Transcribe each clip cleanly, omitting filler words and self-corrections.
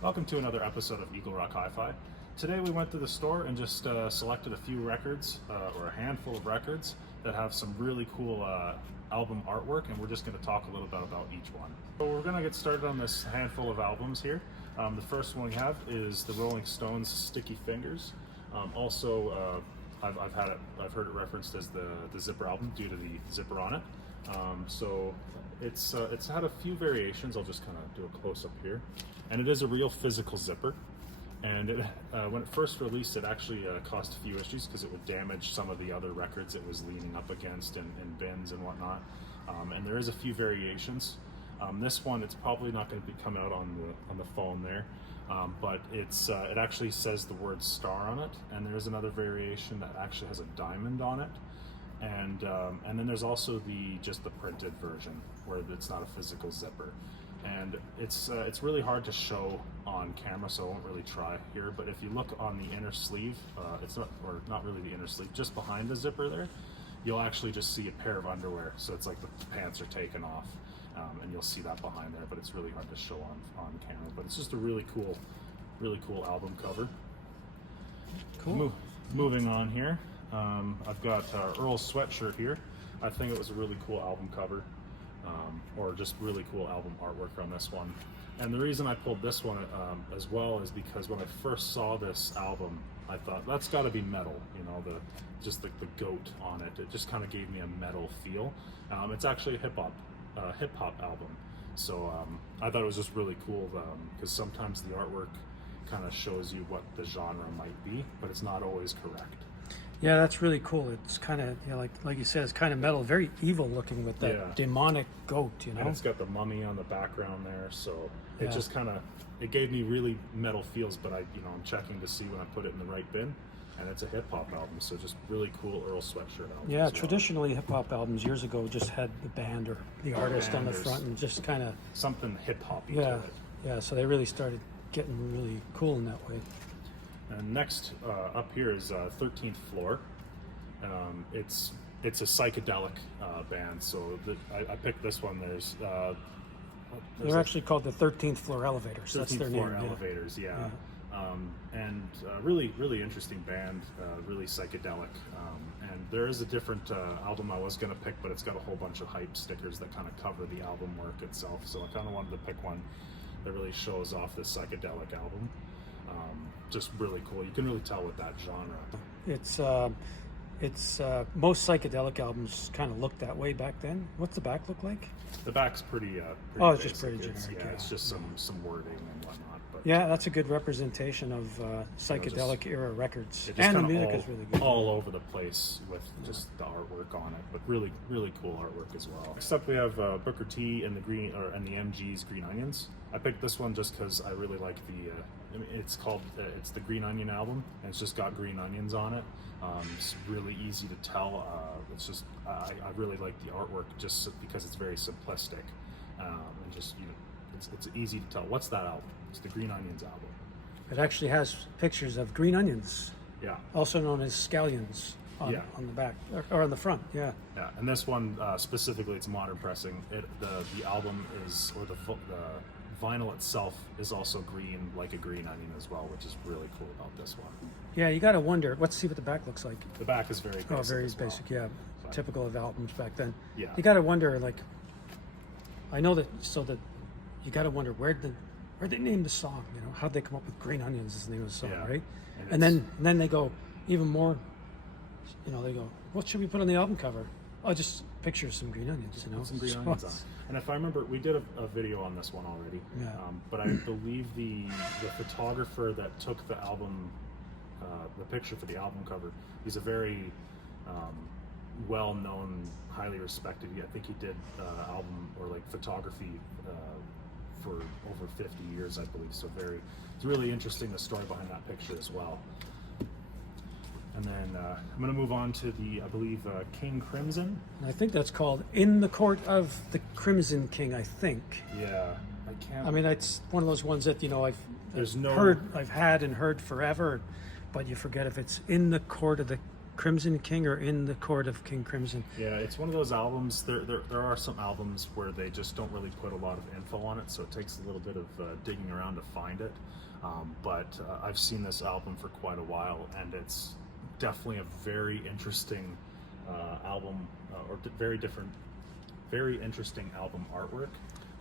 Welcome to another episode of Eagle Rock Hi-Fi. Today we went to the store and just selected a few records, or a handful of records, that have some really cool album artwork, and we're just going to talk a little bit about each one. So we're going to get started on this handful of albums here. The first one we have is the Rolling Stones' Sticky Fingers. I've heard it referenced as the Zipper album due to the zipper on it. So it's had a few variations. I'll just kind of do a close up here, and it is a real physical zipper. And when it first released, it actually caused a few issues because it would damage some of the other records it was leaning up against in bins and whatnot. And there is a few variations. This one, it's probably not going to be coming out on the phone there, but it actually says the word star on it. And there is another variation that actually has a diamond on it. And then there's also just the printed version where it's not a physical zipper. And it's really hard to show on camera, so I won't really try here. But if you look on the inner sleeve, not really the inner sleeve, just behind the zipper there, you'll actually just see a pair of underwear. So it's like the pants are taken off, and you'll see that behind there. But it's really hard to show on camera. But it's just a really cool album cover. Cool. Moving on here, I've got Earl's sweatshirt here. I think it was a really cool album cover. Or just really cool album artwork on this one. And the reason I pulled this one as well is because when I first saw this album, I thought that's got to be metal, you know, the goat on it. It just kind of gave me a metal feel. It's actually a hip hop album, so I thought it was just really cool because sometimes the artwork kind of shows you what the genre might be, but it's not always correct. Yeah, that's really cool. It's kind of, you know, like you said, it's kind of metal, very evil looking with that demonic goat, you know. And it's got the mummy on the background there, so it just kind of, it gave me really metal feels. But I'm checking to see when I put it in the right bin, and it's a hip hop album, so just really cool Earl sweatshirt album. Yeah, traditionally hip hop albums years ago just had the band or the artist on the front and just kind of something hip hoppy to it. Yeah. So they really started getting really cool in that way. And next up here is 13th Floor. It's a psychedelic band, so I picked this one. They're actually called the 13th Floor Elevators. That's their name. 13th Floor Elevators, yeah. Really interesting band, really psychedelic. And there is a different album I was going to pick, but it's got a whole bunch of hype stickers that kind of cover the album work itself. So I kind of wanted to pick one that really shows off this psychedelic album. Just really cool. You can really tell with that genre. It's most psychedelic albums kind of looked that way back then. What's the back look like? The back's pretty it's basic. just pretty generic. It's just some wording and whatnot. But yeah, that's a good representation of psychedelic era records. And the music is really good. All over the place with just the artwork on it, but really cool artwork as well. Next up we have Booker T and the MG's Green Onions. I picked this one just because I really like it's the Green Onion album, and it's just got green onions on it. It's really easy to tell. I really like the artwork just because it's very simplistic, and just it's easy to tell. What's that album? It's the Green Onions album. It actually has pictures of green onions. Yeah. Also known as scallions on the back or on the front. Yeah. Yeah, and this one specifically, it's modern pressing. The album is, or the vinyl itself is also green, like a green onion as well, which is really cool about this one. Yeah, you got to wonder. Let's see what the back looks like. The back is very basic. Oh, very basic. Yeah, but typical of albums back then. Yeah. You got to wonder, like, I know that, so that you got to wonder where'd they name the song? You know, how'd they come up with Green Onions as the name of the song, right? And then they go even more. You know, they go, what should we put on the album cover? Oh, just picture some green onions. You know, some green onions on. And if I remember, we did a video on this one already. Yeah. But I believe the photographer that took the album, the picture for the album cover, he's a very well-known, highly respected. I think he did album or like photography for over 50 years, I believe. So it's really interesting, the story behind that picture as well. And then I'm going to move on to I believe, King Crimson. I think that's called In the Court of the Crimson King, I think. Yeah, I can't. I mean, it's one of those ones that, you know, I've had and heard forever, but you forget if it's In the Court of the Crimson King or In the Court of King Crimson. Yeah, it's one of those albums. There are some albums where they just don't really put a lot of info on it, so it takes a little bit of digging around to find it. But I've seen this album for quite a while, and it's definitely a very interesting album, very interesting album artwork.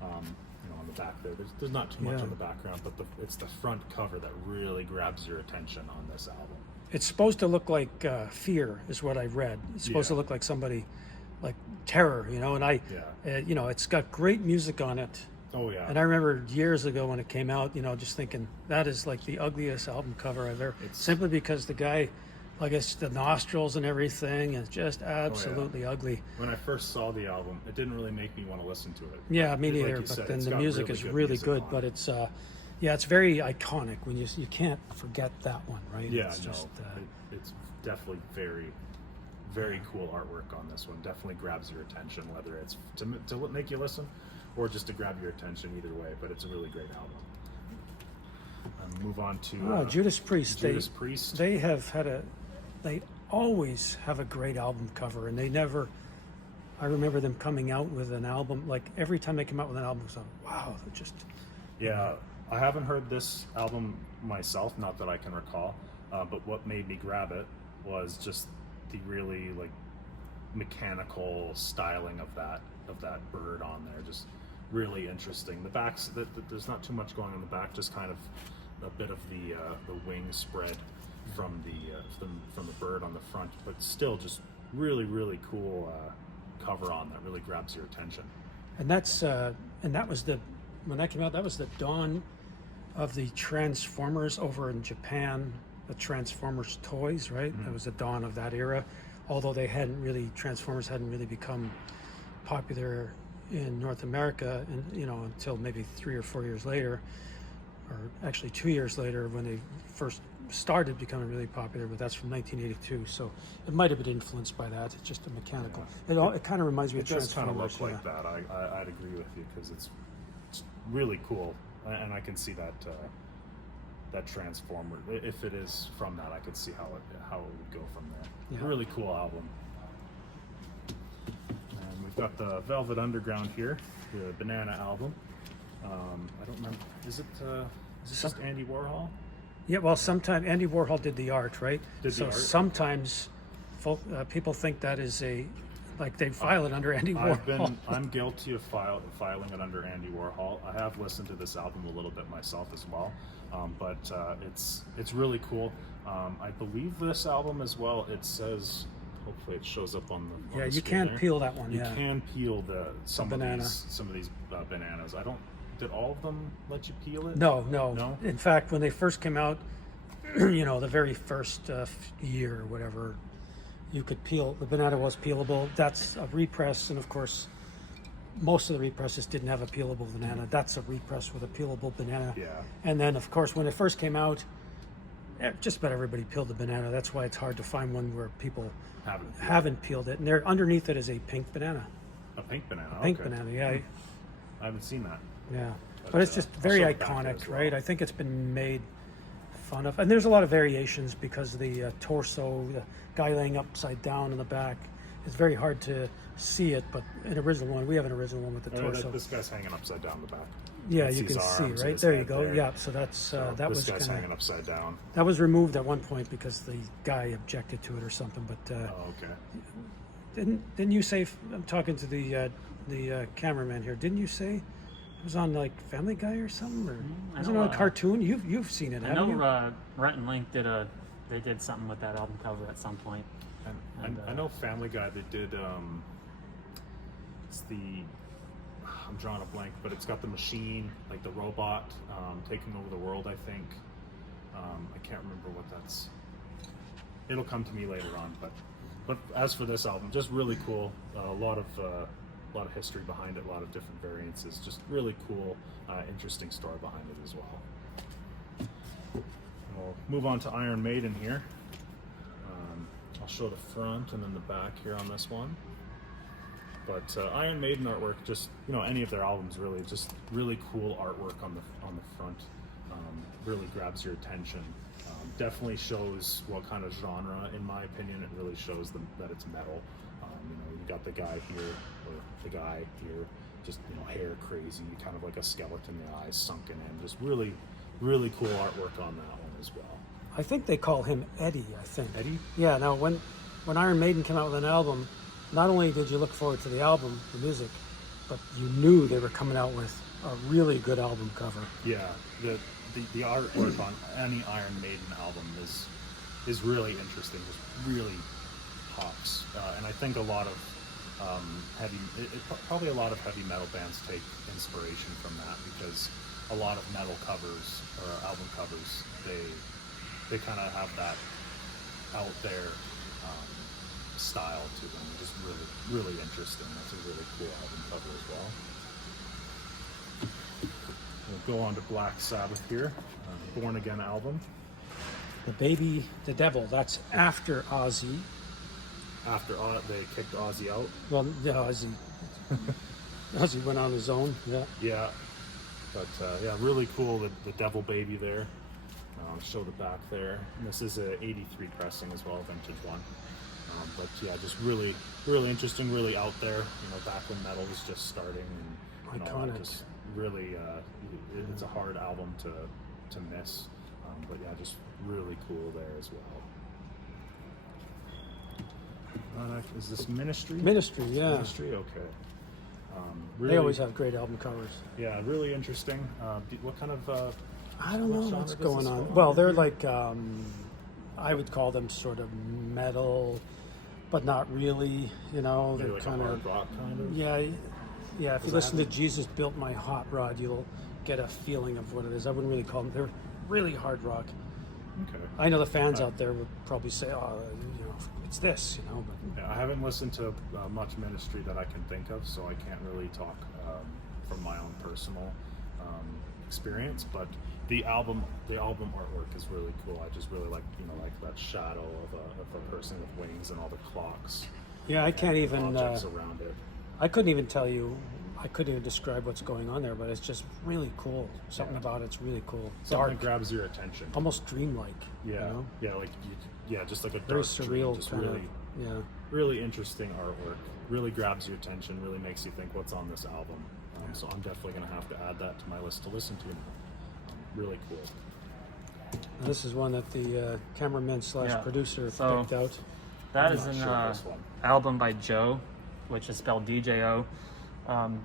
On the back there's not too much on the background, but it's the front cover that really grabs your attention on this album. It's supposed to look like Fear, is what I read. It's supposed to look like somebody, like Terror, and it's got great music on it. Oh yeah. And I remember years ago when it came out, just thinking that is like the ugliest album cover I've ever. Simply because the guy, I guess the nostrils and everything is just absolutely ugly. When I first saw the album, it didn't really make me want to listen to it. Yeah, me neither. But then the music is really good. But it's it's very iconic. When you can't forget that one, right? Yeah, it's it's definitely very, very cool artwork on this one. Definitely grabs your attention, whether it's to make you listen or just to grab your attention. Either way, but it's a really great album. Move on to Judas Priest. Judas Priest. They have had they always have a great album cover, and they never. I remember them coming out with an album, like every time they come out with an album, it's like, wow, they're just. Yeah, I haven't heard this album myself, not that I can recall. But what made me grab it was just the really mechanical styling of that bird on there. Just really interesting. The backs, there's not too much going on the back, just kind of a bit of the wing spread from the bird on the front, but still just really, really cool cover on that really grabs your attention. And that was when that came out, that was the dawn of the Transformers over in Japan, the Transformers toys, right? That was the dawn of that era, although Transformers hadn't really become popular in North America, and until maybe 3 or 4 years later, or actually 2 years later, when they first started becoming really popular. But that's from 1982, so it might have been influenced by that. It's just a mechanical. Yeah. It kind of reminds me of Transformers. It does kind of look like that. I'd agree with you, because it's really cool, and I can see that Transformer. If it is from that, I could see how it would go from there. Yeah. Really cool album. And we've got the Velvet Underground here, the Banana album. I don't remember. Is it just Andy Warhol? Yeah, well, sometimes Andy Warhol did the art, right? Sometimes people think that is they file it under Andy Warhol. I'm guilty of filing it under Andy Warhol. I have listened to this album a little bit myself as well, but it's really cool. I believe this album as well. It says, hopefully it shows up on the you screen can there. peel that one. You can peel some of these bananas. Did all of them let you peel it? No. In fact, when they first came out, the very first year or whatever, you could peel. The banana was peelable. That's a repress, and of course, most of the represses didn't have a peelable banana. That's a repress with a peelable banana. Yeah. And then, of course, when it first came out, just about everybody peeled the banana. That's why it's hard to find one where people haven't peeled it. And there, underneath it is a pink banana. A pink banana. A pink banana. Yeah. I haven't seen that. Yeah, but it's just very iconic, right? I think it's been made fun of, and there's a lot of variations because the torso, the guy laying upside down in the back, it's very hard to see it. But an original one, we have an original one with the torso. This guy's hanging upside down in the back. Yeah, you can see, right? There you go. There. Yeah, so that's that was this guy's hanging upside down. That was removed at one point because the guy objected to it or something. But okay. Didn't you say? I'm talking to the cameraman here. Didn't you say? It was on Family Guy or something, or was it on a cartoon? You've seen it, haven't you? I know Rhett and Link did something with that album cover at some point. And I know Family Guy, they did I'm drawing a blank, but it's got the machine, like the robot taking over the world, I think. I can't remember what that's. It'll come to me later on, but as for this album, just really cool. A lot of history behind it, a lot of different variances. Just really cool, interesting story behind it as well. We'll move on to Iron Maiden here. I'll show the front and then the back here on this one. But Iron Maiden artwork, just any of their albums, really, just really cool artwork on the front. Really grabs your attention. definitely shows what kind of genre, in my opinion. It really shows that it's metal. You got the guy here, or the guy here, just hair crazy, kind of like a skeleton, the eyes sunken in. Just really, really cool artwork on that one as well. I think they call him Eddie. I think Eddie? Yeah. Now, when Iron Maiden came out with an album, not only did you look forward to the album, the music, but you knew they were coming out with a really good album cover. Yeah, the artwork on any Iron Maiden album is really interesting. Just really pops, and I think a lot of probably a lot of heavy metal bands take inspiration from that, because a lot of metal covers or album covers, they kind of have that out there style to them. Just really, really interesting. That's a really cool album cover as well. We'll go on to Black Sabbath here, Born Again album. The Baby, the Devil. That's after Ozzy. After they kicked Ozzy out. Well, yeah, Ozzy went on his own. Yeah. Yeah, but yeah, really cool. The Devil Baby there. Show the back there. And this is a '83 pressing as well, vintage one. But yeah, just really, really interesting. Really out there. Back when metal was just starting, and Iconic. just really, it's a hard album to miss. But yeah, just really cool there as well. Is this Ministry? Ministry, yeah. Ministry, okay. Really, They always have great album covers. Yeah, really interesting. What kind of? I don't know what genre what's does going this on. fall Well, under? they're like, I would call them sort of metal, but not really. Maybe They're like kind a of. hard rock kind of. Yeah. If you Does that listen to have- Jesus Built My Hot Rod, you'll get a feeling of what it is. I wouldn't really call them. They're really hard rock. Okay. I know the fans out there would probably say, "Oh, it's this," But Yeah, I haven't listened to much Ministry that I can think of, so I can't really talk from my own personal experience. But the album artwork is really cool. I just really like like that shadow of a person with wings and all the clocks. yeah, I can't and even. objects around it. I couldn't even tell you. I couldn't even describe what's going on there, but it's just really cool. Something about it's really cool. Something Dark, that grabs your attention. almost dreamlike. Yeah, yeah, like just like a Very dark dream, surreal just kind really, of. Yeah. really interesting artwork. Really grabs your attention. Really makes you think what's on this album. So I'm definitely gonna have to add that to my list to listen to now. Really cool. This is one that the cameraman Yeah. / producer So- picked out. That I'm is not an sure of this one. album by Joe, which is spelled DJO.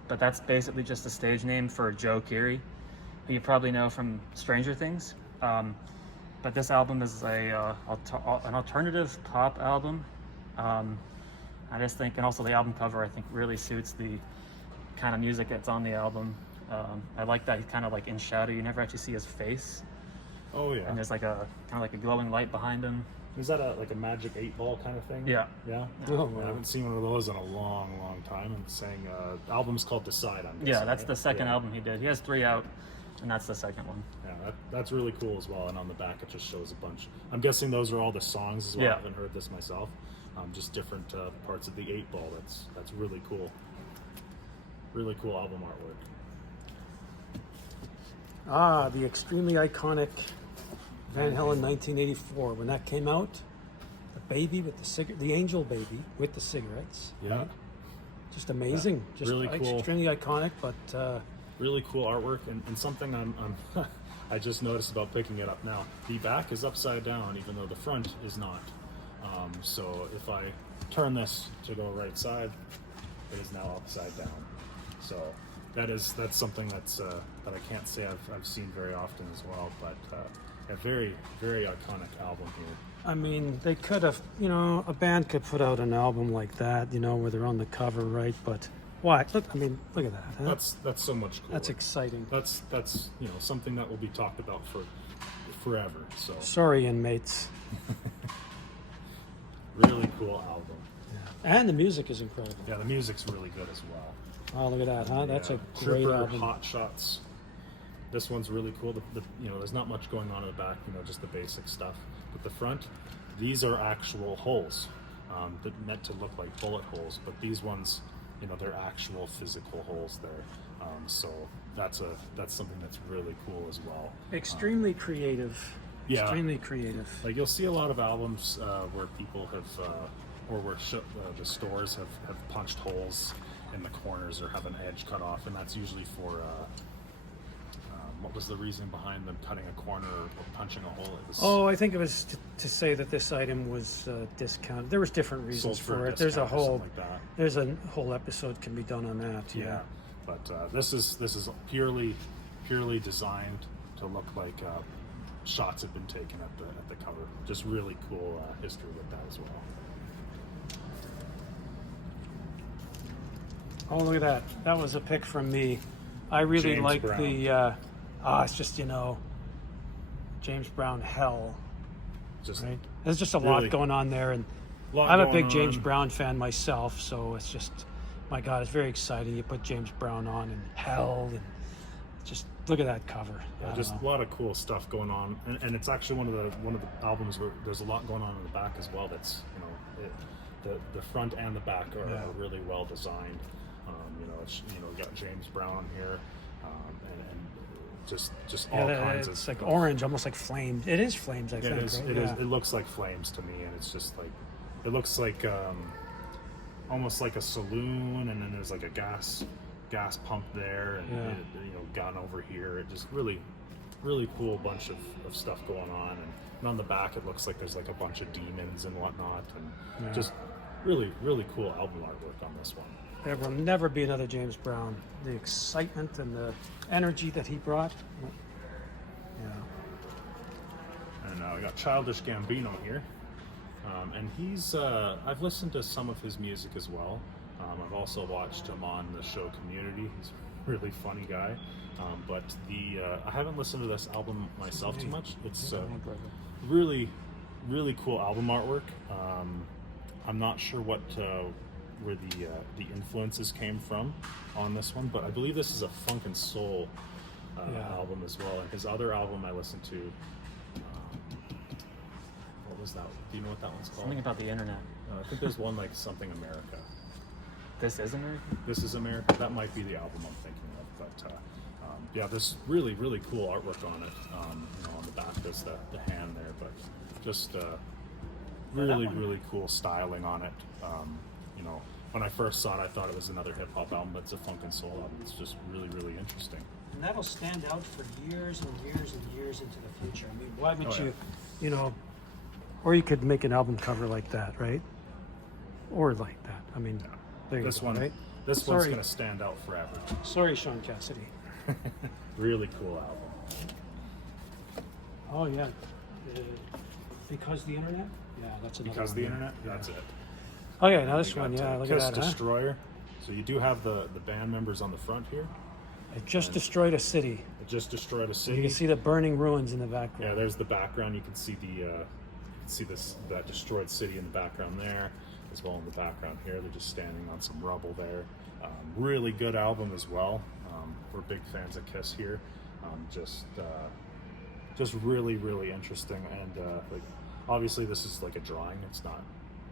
But that's basically just a stage name for Joe Keery, who you probably know from Stranger Things. But this album is an alternative pop album. I just think, and also the album cover, I think really suits the kind of music that's on the album. I like that he's kind of like in shadow. You never actually see his face, Oh yeah. and there's like a kind of like a glowing light behind him. Is that like a Magic 8-Ball kind of thing? Yeah. Yeah. Oh, I wow. haven't seen one of those in a long, long time. I'm saying the album's called Decide. I'm Yeah, guessing, that's right? the second Yeah. album he did. He has 3 out, and that's the second one. Yeah, that's really cool as well. And on the back, it just shows a bunch. I'm guessing those are all the songs as well. Yeah. I haven't heard this myself. Just different parts of the 8-Ball. That's really cool. Really cool album artwork. The extremely iconic Van Halen 1984. When that came out, the baby with the angel baby with the cigarettes. Yeah. Just amazing. Just Really cool. extremely iconic, but Really cool artwork, and something I'm I just noticed about picking it up now. The back is upside down, even though the front is not. So if I turn this to go right side, it is now upside down. So that's something that I can't say I've seen very often as well. But a very, very iconic album here. I mean, they could have, a band could put out an album like that, where they're on the cover, right? But why? Look at that. Huh? That's so much cool. That's exciting. That's something that will be talked about for forever. So Sorry, inmates. really cool album. And the music is incredible. Yeah, the music's really good as well. Oh, look at that, huh? That's a great Trooper, album. Hot Shots. This one's really cool. There's not much going on in the back. Just the basic stuff. But the front, these are actual holes that meant to look like bullet holes. But these ones, they're actual physical holes there. So that's something that's really cool as well. Extremely creative. Yeah. Extremely creative. Like you'll see a lot of albums where people have, or where the stores have punched holes in the corners or have an edge cut off, and that's usually for what was the reason behind them cutting a corner or punching a hole? It was Oh, I think it was to say that this item was discounted. There was different reasons sold for a it. There's a discount or whole something like that. there's a whole episode can be done on that. Yeah, but this is purely designed to look like shots have been taken at the cover. Just really cool history with that as well. Oh, look at that. That was a pick from me. I really James like Brown. the it's just, James Brown hell. Just Right? There's just a Really lot going on there, and lot I'm a going big James on. Brown fan myself, so it's just, my God, it's very exciting. You put James Brown on and hell, and just look at that cover. I don't just know. a lot of cool stuff going on, and it's actually one of the albums where there's a lot going on in the back as well. That's the front and the back are really well designed. We got James Brown here, and just all kinds of it's like orange, almost like flames. It is flames, I think. It is. Right? It is. It looks like flames to me, and it's just like it looks like almost like a saloon, and then there's like a gas pump there, and gun over here. It just really cool bunch of stuff going on, and on the back it looks like there's like a bunch of demons and whatnot, and just really cool album artwork on this one. There will never be another James Brown. The excitement and the energy that he brought. Yeah. And we got Childish Gambino here, and he's I've listened to some of his music as well. I've also watched him on the show Community. He's a really funny guy, but I haven't listened to this album myself too much. It's really cool album artwork. I'm not sure where the influences came from on this one, but I believe this is a funk and soul album as well. And his other album I listened to, what was that? Do you know what that one's called? Something about the internet. I think there's one like something America. This is America? This is America. That might be the album I'm thinking of, but there's really cool artwork on it. On the back there's the hand there, but just really cool styling on it. When I first saw it, I thought it was another hip hop album, but it's a funk and soul album. It's just really interesting. And that'll stand out for years and years and years into the future. I mean, why would or you could make an album cover like that, right? Or like that. I mean, there you This go, one, right? this one's gonna stand out forever. Sorry, Sean Cassidy. Really cool album. Oh yeah, because the internet. Yeah, that's another. Because one, the yeah. internet, that's it. Okay, now this You one, got, look Kiss at that. Huh? Destroyer. So you do have the band members on the front here. It just destroyed a city. It just destroyed a city. You can see the burning ruins in the background. Yeah, there's the background. You can see that destroyed city in the background there, as well in the background here. They're just standing on some rubble there. Really good album as well. We're big fans of Kiss here. Just really interesting, and obviously this is like a drawing. It's not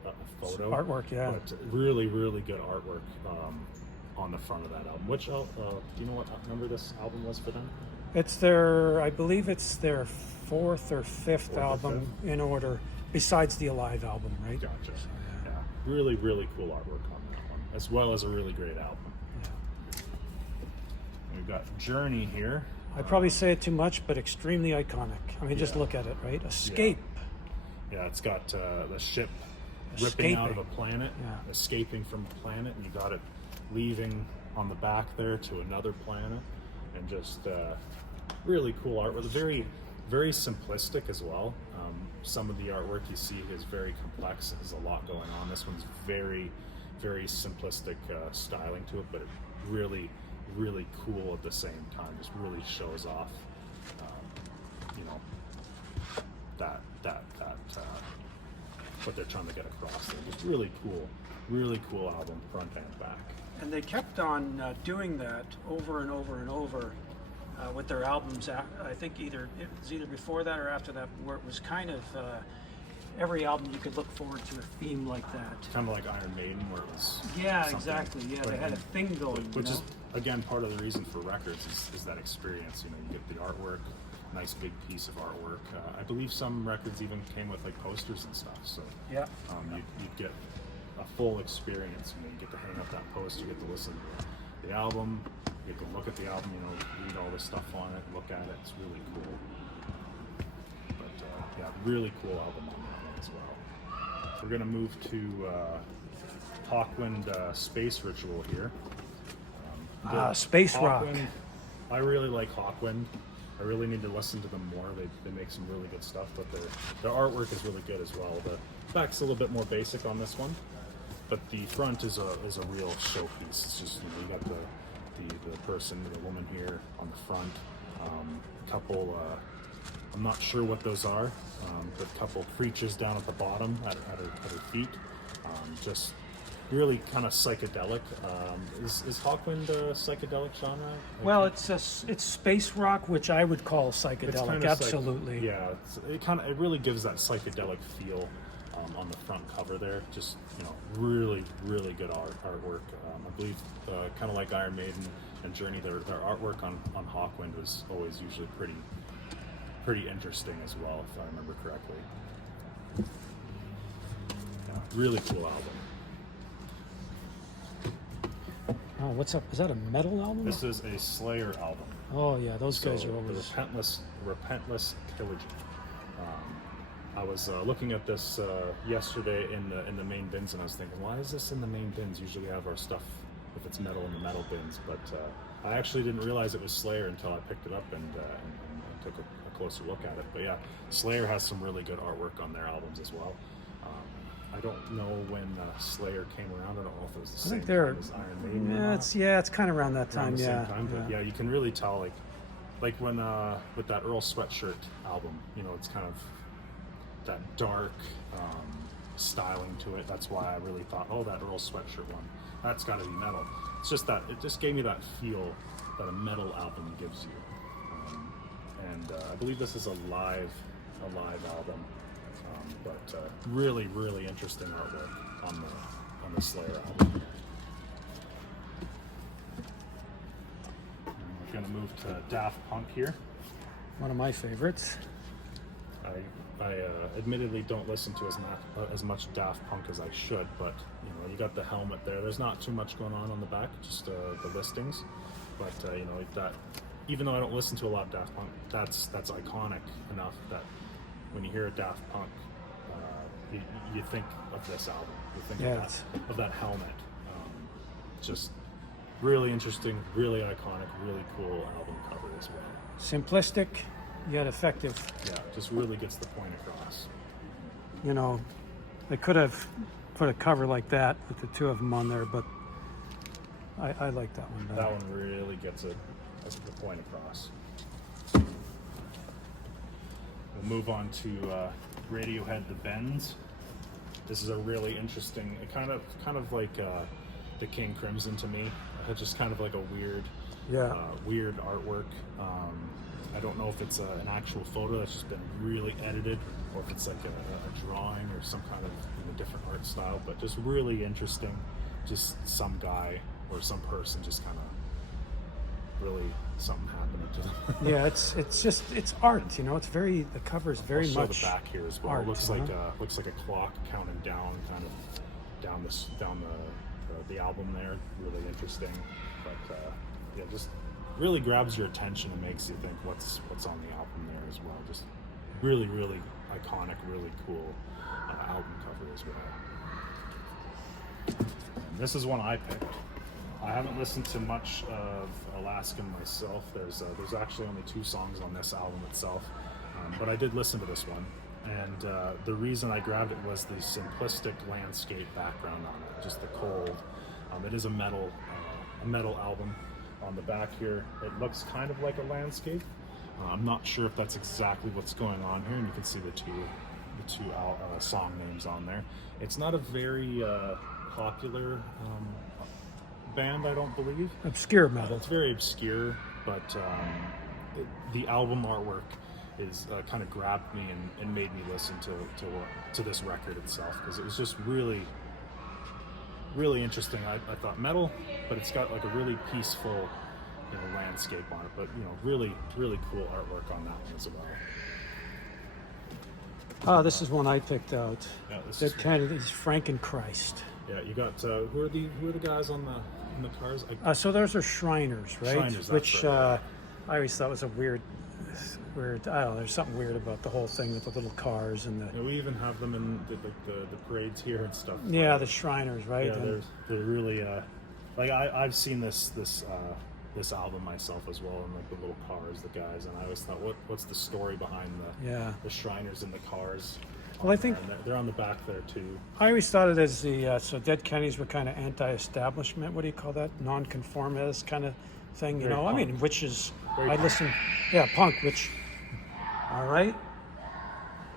a photo. It's artwork, yeah. But really good artwork on the front of that album. Which do you know what number this album was for them? It's I believe it's their fourth or fifth album in order, besides the Alive album, right? Gotcha. Yeah, really cool artwork on that one, as well as a really great album. Yeah. We've got Journey here. I probably say it too much, but extremely iconic. I mean, just look at it, right? Escape. Yeah, it's got the ship ripping out of a planet, Yeah. escaping from a planet, and you got it leaving on the back there to another planet, and just really cool artwork. Very simplistic as well. Some of the artwork you see is very complex. There's a lot going on. This one's very simplistic styling to it, but it really cool at the same time. Just really shows off, that what they're trying to get across there. Just really cool album, front and back. And they kept on doing that over and over with their albums. I think it was either before that or after that, where it was kind of every album you could look forward to a theme like that. Kind of like Iron Maiden, where it was exactly. Yeah, they had a thing going. Which is again part of the reason for records is that experience. You get the artwork, nice big piece of artwork. I believe some records even came with like posters and stuff. So Yeah. you'd get a full experience. You get to hang up that poster, you get to listen to the album, you get to look at the album, read all the stuff on it, look at it. It's really cool. But yeah, really cool album on that one as well. We're gonna move to Hawkwind Space Ritual here. Space rock. I really like Hawkwind. I really need to listen to them more. They make some really good stuff, but their artwork is really good as well. The back's a little bit more basic on this one, but the front is a real showpiece. It's just you got the person, the woman here on the front. Couple, I'm not sure what those are, but a couple creatures down at the bottom at her feet. Just really kind of psychedelic. Is Hawkwind a psychedelic genre? Well, it's space rock, which I would call psychedelic. It's kind of absolutely. It really gives that psychedelic feel on the front cover there. Just really good artwork. I believe kind of like Iron Maiden and Journey, their artwork on Hawkwind was always usually pretty interesting as well, if I remember correctly. Yeah, really cool album. Oh, what's up? Is that a metal album? This is a Slayer album. Oh yeah, those guys are over the this. Repentless Trilogy. I was looking at this yesterday in the main bins, and I was thinking, why is this in the main bins? Usually we have our stuff, if it's metal, in the metal bins. But I actually didn't realize it was Slayer until I picked it up and took a closer look at it. But yeah, Slayer has some really good artwork on their albums as well. I don't know when Slayer came around. I don't know if it was the same time as Iron Maiden. It's kind of around that time. Around the same time, but yeah, you can really tell like when with that Earl Sweatshirt album, it's kind of that dark styling to it. That's why I really thought, that Earl Sweatshirt one, that's got to be metal. It's just that it just gave me that feel that a metal album gives you. And I believe this is a live album. But really interesting artwork on the Slayer album. We're going to move to Daft Punk here. One of my favorites. I admittedly don't listen to as much Daft Punk as I should, but you got the helmet there. There's not too much going on the back, just the listings. But that, even though I don't listen to a lot of Daft Punk, that's iconic enough that when you hear a Daft Punk, you think of this album. You think of that helmet. Just really interesting, really iconic, really cool album cover as well. Simplistic, yet effective. Yeah, just really gets the point across. They could have put a cover like that with the two of them on there, but I like that one better. That one really gets the point across. We'll move on to Radiohead, The Bends. This is a really interesting, kind of like the King Crimson to me. Just kind of like a weird artwork. I don't know if it's an actual photo that's just been really edited, or if it's like a drawing or some kind of different art style. But just really interesting. Just some guy or some person just kind of really something happening to them. Yeah, it's art. It's very, the cover is very I'll show much the back here as well. art, It looks like a clock counting down, kind of down the album there. Really interesting, but yeah, just really grabs your attention and makes you think what's on the album there as well. Just really iconic, really cool album cover as well. And this is one I picked. I haven't listened to much of Alaskan myself. There's actually only 2 songs on this album itself, but I did listen to this one, and the reason I grabbed it was the simplistic landscape background on it, just the cold. It is a metal album. On the back here, it looks kind of like a landscape. I'm not sure if that's exactly what's going on here, and you can see the two song names on there. It's not a very popular band, I don't believe. obscure metal. It's very obscure, but the album artwork is kind of grabbed me and made me listen to this record itself, because it was just really interesting. I thought metal, but it's got like a really peaceful landscape on it, but really cool artwork on that one as well. This is one I picked out. Yeah, this Dead is Kennedy's Frankenchrist. Yeah, you got who are the guys on the cars? So those are Shriners, right? Shriners, that's Which right. I always thought was a weird. I don't know. There's something weird about the whole thing with the little cars and the. Yeah, we even have them in the parades here and stuff. Yeah, the Shriners, right? Yeah, And they're really like I've seen this album myself as well, and like the little cars, the guys, and I always thought, what's the story behind the Shriners in the cars? Well, I think they're on the back there too. I always thought it as the so Dead Kennedys were kind of anti-establishment. What do you call that? Non-conformist kind of thing, Very I mean, punk. which is Very I punk. listen, yeah, punk. Which, all right,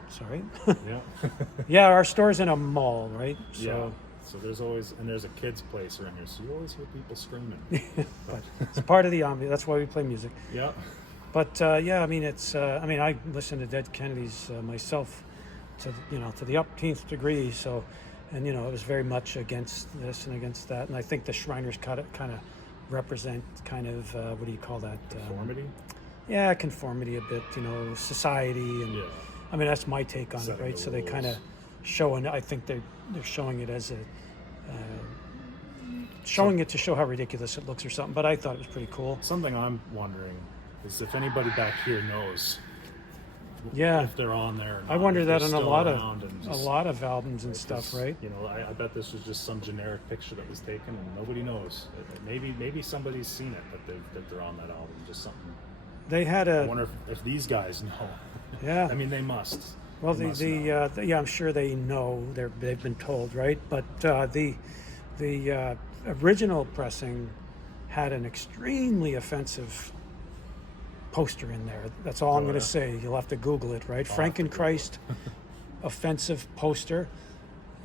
sorry, Yeah. yeah, our store's in a mall, right? So, Yeah. So there's a kids' place around here, so you always hear people screaming. but it's part of the ambiance. That's why we play music. Yeah. But yeah, I mean, it's. I mean, I listen to Dead Kennedys myself, to the upteenth degree. So, and it was very much against this and against that. And I think the Shriners kind of represent kind of what do you call that? Conformity. Yeah, conformity a bit. Society, and Yeah. I mean that's my take on Setting it, right? the So they rules. kind of show, and I think they're showing it as a. Showing it to show how ridiculous it looks or something, but I thought it was pretty cool. Something I'm wondering is if anybody back here knows Yeah, if they're on there. Or not, I wonder if that they're on a still lot around and just- albums and stuff, 'cause, right? I bet this was just some generic picture that was taken and nobody knows. Maybe somebody's seen it that they're on that album. Just something. They had I a wonder if these guys know. yeah. I mean, they must. Well, They must know. yeah, I'm sure they know. They've been told, right? But the original pressing had an extremely offensive poster in there. That's all I'm Oh, going to yeah. say. You'll have to Google it, right? I'll have to Google Frankenchrist offensive poster,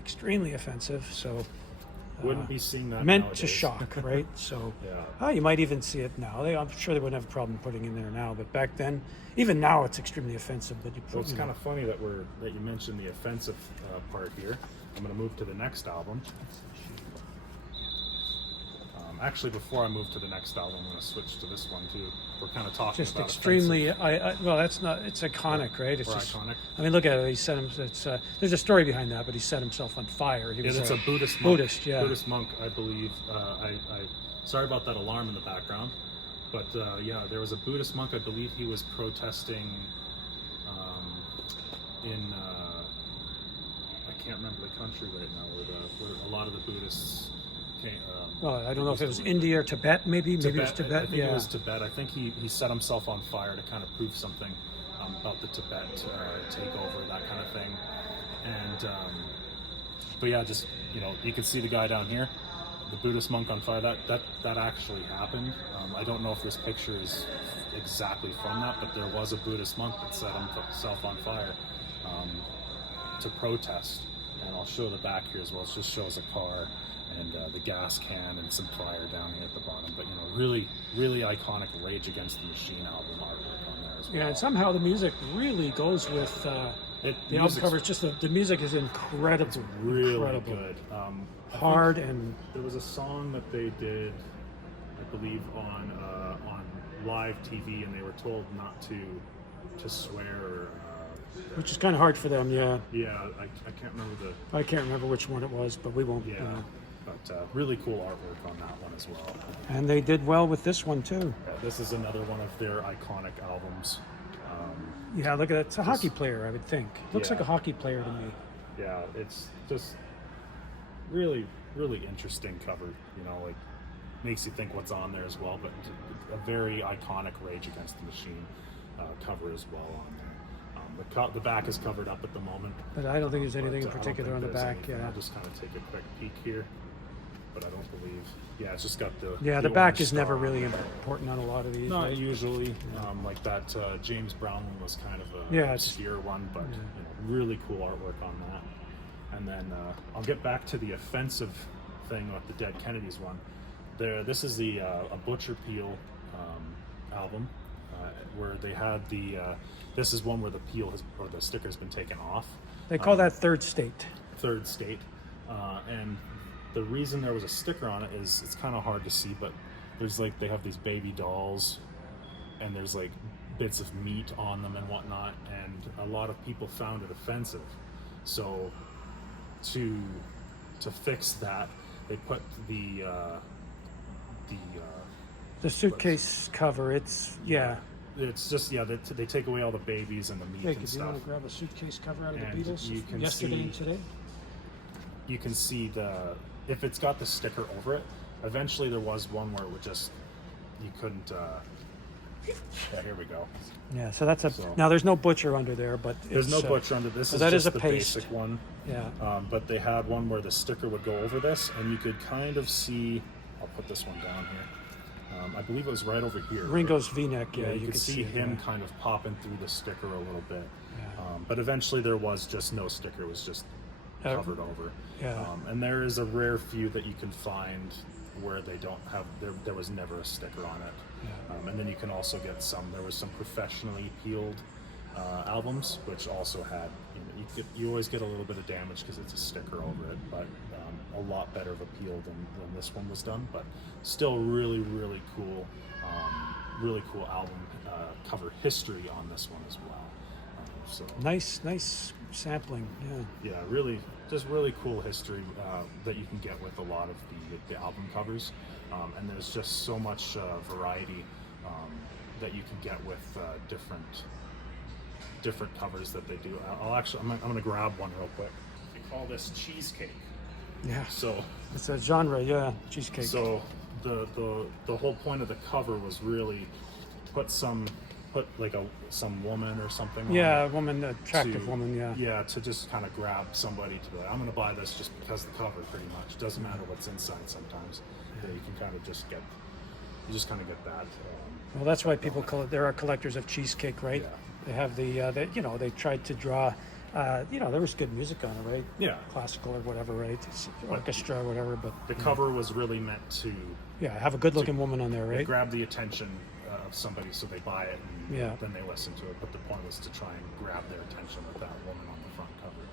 extremely offensive. So Wouldn't be seeing that meant nowadays. to shock, right? So. Yeah. You might even see it now. I'm sure they wouldn't have a problem putting in there now, but back then, even now, it's extremely offensive. But So it's kind of funny that you mentioned the offensive part here. I'm going to move to the next album. Actually, before I move to the next album, I'm going to switch to this one too. We're kind of talking just about extremely. offensive Well, that's not. It's iconic, right? It's or just. iconic. I mean, look at it. He set him. There's a story behind that, but he set himself on fire. He Yeah, was that's a Buddhist monk. Buddhist, yeah. Buddhist monk, I believe. Sorry about that alarm in the background, but yeah, there was a Buddhist monk. I believe he was protesting in. I can't remember the country right now, where a lot of the Buddhists came. Well, I don't know if it was used to live. India or Tibet, maybe. Maybe it was Tibet. I think yeah. it was Tibet. I think he set himself on fire to kind of prove something about the Tibet takeover, that kind of thing. And but yeah, just you can see the guy down here, the Buddhist monk on fire. That actually happened. I don't know if this picture is exactly from that, but there was a Buddhist monk that set himself on fire to protest. And I'll show the back here as well. It just shows a car and the gas can and some fire down here at the bottom. But really iconic Rage Against the Machine album artwork on there as well. Yeah, and somehow the music really goes with the album music's cover. It's just the music is incredible. really incredible. good. I Hard think and there was a song that they did, I believe, on live TV, and they were told not to swear. Or, which is kind of hard for them. Yeah, yeah, I can't remember the. I can't remember which one it was, but we won't. Yeah, but really cool artwork on that one as well. And they did well with this one too. This is another one of their iconic albums. Yeah, look at that. It's a hockey player, I would think. Looks Yeah. like a hockey player to me. Yeah, it's just really interesting cover. Like makes you think what's on there as well. But a very iconic Rage Against the Machine cover as well on there. The back is covered up at the moment. But I don't think there's anything in I don't particular think on the there's back. anything. Yeah. I'll just kind of take a quick peek here, but I don't believe. Yeah, it's just got the. Yeah, the back orange is never star really on there. important on a lot of these. Not right? usually. Like that James Brown one was kind of a Yeah, it's- obscure one, but really cool artwork on that. And then I'll get back to the offensive thing with the Dead Kennedys one. This is the a Butcher Peel album where they had the. This is one where the peel or the sticker has been taken off. They call that third state. Third state, and the reason there was a sticker on it is it's kind of hard to see, but there's like, they have these baby dolls, and there's like bits of meat on them and whatnot, and a lot of people found it offensive. So to fix that, they put the suitcase cover. It's it's just they take away all the babies and the meat Hey, and do you stuff. want to grab a suitcase cover out of And the Beatles you can yesterday see- and today? You can see if it's got the sticker over it. Eventually there was one where it would just, you couldn't, yeah, here we go. Yeah, so that's So- now there's no butcher under there, but There's no it's, butcher under this. so Is that just is a the paste. basic one. Yeah. But they had one where the sticker would go over this, and you could kind of see. I'll put this one down here. I believe it was right over here. Ringo's V-neck. Yeah, you could see him it, kind of popping through the sticker a little bit. Yeah. But eventually there was just no sticker. It was just covered over. Yeah. And there is a rare few that you can find where they don't have, there was never a sticker on it. Yeah. And then you can also get there was some professionally peeled albums, which also had, you always get a little bit of damage because it's a sticker over it, but a lot better of a peel than this one was done, but still really, really cool album cover history on this one as well. So Nice sampling. Yeah. yeah, really, just really cool history that you can get with a lot of the album covers, and there's just so much variety that you can get with different covers that they do. I'm gonna grab one real quick. They call this cheesecake. Yeah. So It's a genre. Yeah, cheesecake. so the whole point of the cover was really put like some woman or something on yeah, it a woman, attractive to- woman. Yeah. Yeah, to just kind of grab somebody to be like, I'm going to buy this just because the cover, pretty much. Doesn't matter what's inside sometimes. Yeah, you can kind of just get that. Well, that's why people call it. There are collectors of cheesecake, right? Yeah. They have they tried to draw. There was good music on it, right? Yeah. Classical or whatever, right? It's orchestra or whatever, but The cover was really meant to have a good-looking woman on there, right? grab the attention of somebody so they buy it and Yeah. then they listen to it. But the point was to try and grab their attention with that woman on the front cover.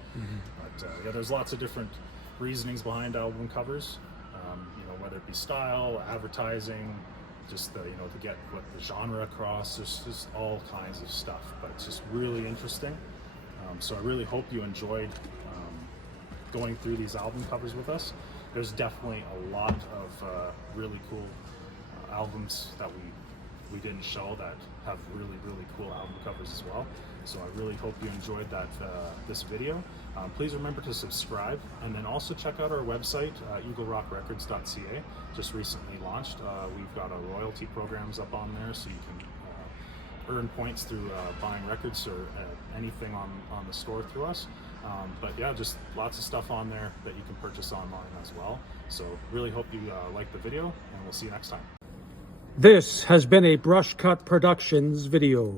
But there's lots of different reasonings behind album covers. Whether it be style, advertising, just to get what the genre across. There's just all kinds of stuff, but it's just really interesting. So I really hope you enjoyed going through these album covers with us. There's definitely a lot of really cool albums that we didn't show that have really, really cool album covers as well. So I really hope you enjoyed this video. Please remember to subscribe, and then also check out our website, eaglerockrecords.ca. Just recently launched. We've got our royalty programs up on there, so you can earn points through buying records or anything on the store through us. But yeah, just lots of stuff on there that you can purchase online as well. So really hope you like the video, and we'll see you next time. This has been a Brush Cut Productions video.